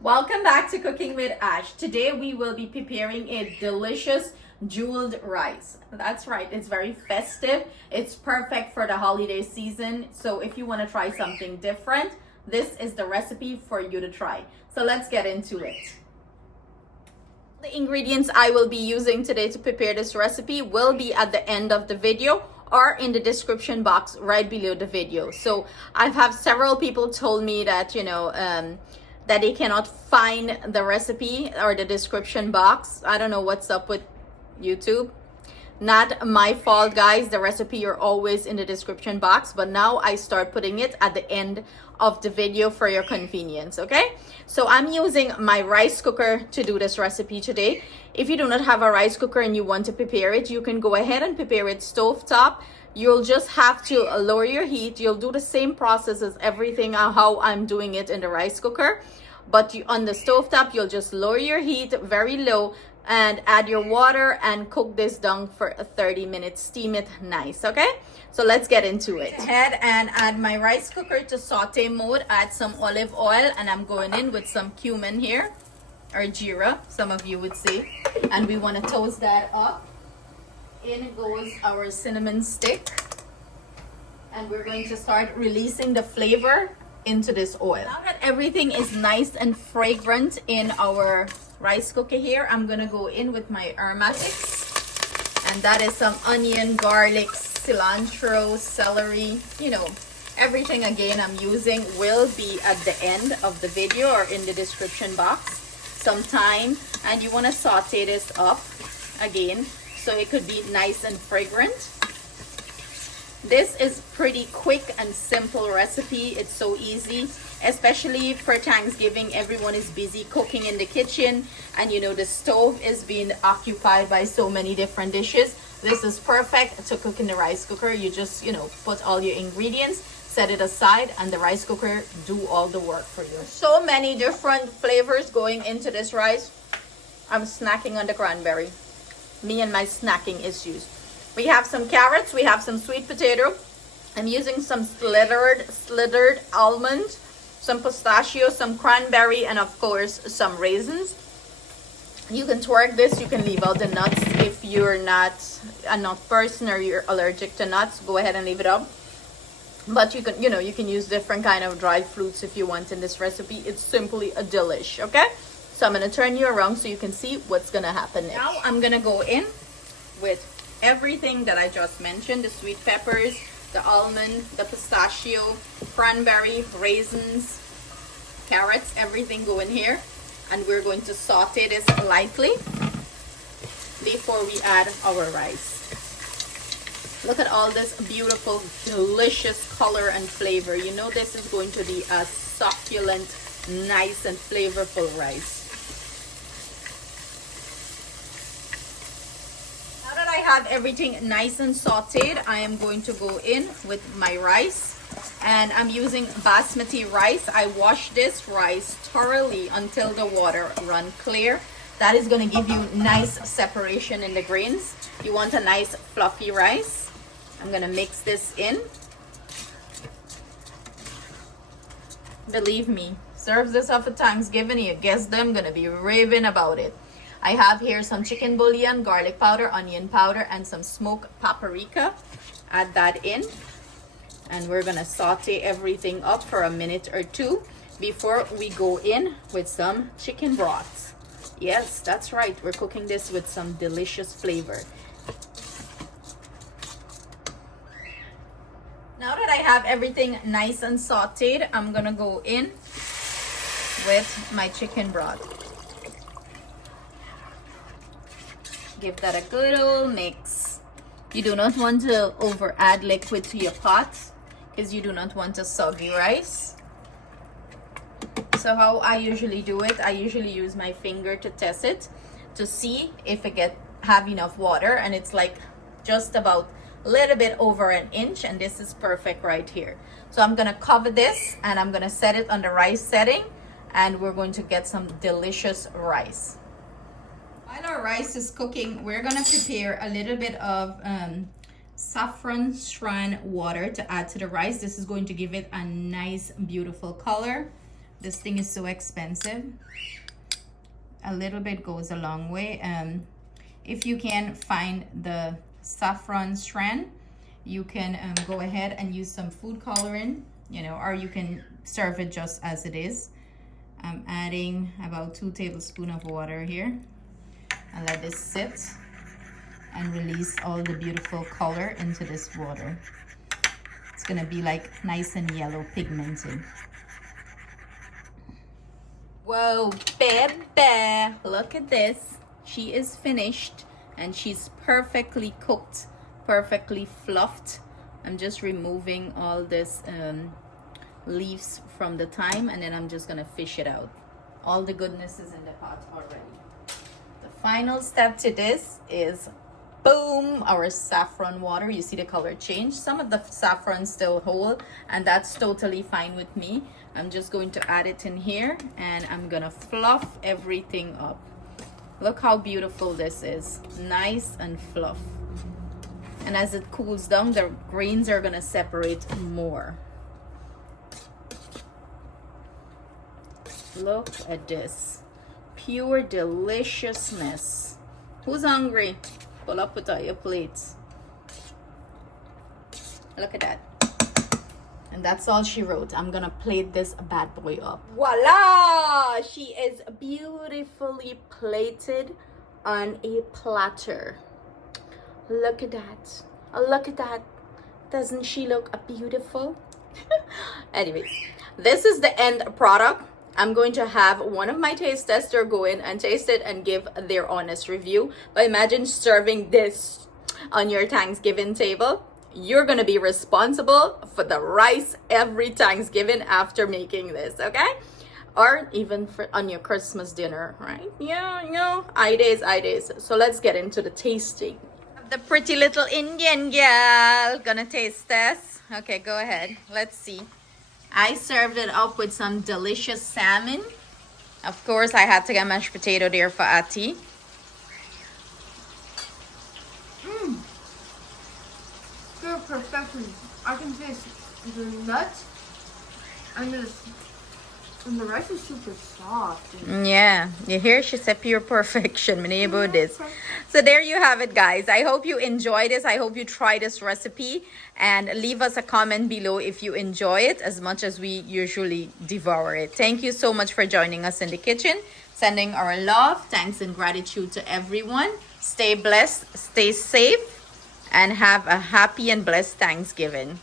Welcome back to Cooking with Ash. Today we will be preparing a delicious jeweled rice. That's right, it's very festive. It's perfect for the holiday season. So if you want to try something different, this is the recipe for you to try. So let's get into it. The ingredients I will be using today to prepare this recipe will be at the end of the video or in the description box right below the video. So I've had several people told me that, that they cannot find the recipe or the description box. I don't know what's up with YouTube. Not my fault, guys. The recipe are always in the description box, but now I start putting it at the end of the video for your convenience, okay? So I'm using my rice cooker to do this recipe today. If you do not have a rice cooker and you want to prepare it, you can go ahead and prepare it stovetop. You'll just have to lower your heat. You'll do the same process as everything how I'm doing it in the rice cooker. But on the stovetop, you'll just lower your heat very low and add your water and cook this down for 30 minutes. Steam it nice, okay? So let's get into it. Go ahead and add my rice cooker to saute mode. Add some olive oil and I'm going in with some cumin here, or jeera, some of you would say. And we want to toast that up. In goes our cinnamon stick. And we're going to start releasing the flavor into this oil. Now that everything is nice and fragrant in our rice cooker here, I'm gonna go in with my aromatics, and that is some onion, garlic, cilantro, celery, everything again I'm using will be at the end of the video or in the description box. Some thyme, and you want to saute this up again so it could be nice and fragrant. This is pretty quick and simple recipe. It's so easy, especially for Thanksgiving. Everyone is busy cooking in the kitchen, and the stove is being occupied by so many different dishes. This is perfect to cook in the rice cooker. You just put all your ingredients, set it aside, and the rice cooker do all the work for you. So many different flavors going into this rice. I'm snacking on the cranberry. Me and my snacking issues. We have some carrots, we have some sweet potato. I'm using some slithered almond, some pistachios, some cranberry, and of course some raisins. You can twerk this, you can leave out the nuts if you're not a nut person or you're allergic to nuts. Go ahead and leave it up. But you can, you can use different kind of dried fruits if you want in this recipe. It's simply a delish, okay? So I'm gonna turn you around so you can see what's gonna happen next. Now I'm gonna go in with everything that I just mentioned: the sweet peppers, the almond, the pistachio, cranberry, raisins, carrots, everything go in here, and we're going to saute this lightly before we add our rice. Look at all this beautiful, delicious color and flavor. This is going to be a succulent, nice and flavorful rice. I have everything nice and sauteed. I am going to go in with my rice, and I'm using basmati rice. I wash this rice thoroughly until the water run clear. That is going to give you nice separation in the grains. You want a nice fluffy rice. I'm going to mix this in. Believe me, serve this up for Thanksgiving. Your guests, them going to be raving about it. I have here some chicken bouillon, garlic powder, onion powder, and some smoked paprika. Add that in. And we're going to saute everything up for a minute or two before we go in with some chicken broth. Yes, that's right. We're cooking this with some delicious flavor. Now that I have everything nice and sauteed, I'm going to go in with my chicken broth. Give that a good old mix. You do not want to over add liquid to your pot because you do not want a soggy rice. So how I usually do it, I usually use my finger to test it to see if it have enough water, and it's like just about a little bit over an inch, and this is perfect right here. So I'm gonna cover this and I'm gonna set it on the rice setting, and we're going to get some delicious rice. While our rice is cooking, we're gonna prepare a little bit of saffron strand water to add to the rice. This is going to give it a nice, beautiful color. This thing is so expensive. A little bit goes a long way. If you can find the saffron strand, you can go ahead and use some food coloring, you know, or you can serve it just as it is. I'm adding about 2 tablespoons of water here, and let this sit and release all the beautiful color into this water. It's gonna be like nice and yellow pigmented. Whoa, baby, look at this. She is finished and she's perfectly cooked, perfectly fluffed. I'm just removing all this leaves from the thyme, and then I'm just gonna fish it out. All the goodness is in the pot already. The final step to this is, boom, our saffron water. You see the color change. Some of the saffron still whole, and that's totally fine with me. I'm just going to add it in here, and I'm gonna fluff everything up. Look how beautiful this is, nice and fluff. And as it cools down, the grains are gonna separate more. Look at this, pure deliciousness. Who's hungry? Pull up with all your plates. Look at that. And that's all she wrote. I'm gonna plate this bad boy up. Voila! She is beautifully plated on a platter. Look at that. Oh, look at that. Doesn't she look beautiful? Anyways, this is the end product. I'm going to have one of my taste testers go in and taste it and give their honest review. But imagine serving this on your Thanksgiving table. You're going to be responsible for the rice every Thanksgiving after making this, okay? Or even for on your Christmas dinner, right? Yeah, you know, I days. So let's get into the tasting. The pretty little Indian girl gonna taste this. Okay, go ahead. Let's see. I served it up with some delicious salmon. Of course, I had to get mashed potato there for Ati. Pure perfection. I can taste the nuts and the rice is super soft. Yeah, you hear? She said pure perfection. Many about this. So there you have it, guys. I hope you enjoy this. I hope you try this recipe, and leave us a comment below if you enjoy it as much as we usually devour it. Thank you so much for joining us in the kitchen. Sending our love, thanks, and gratitude to everyone. Stay blessed, stay safe, and have a happy and blessed Thanksgiving.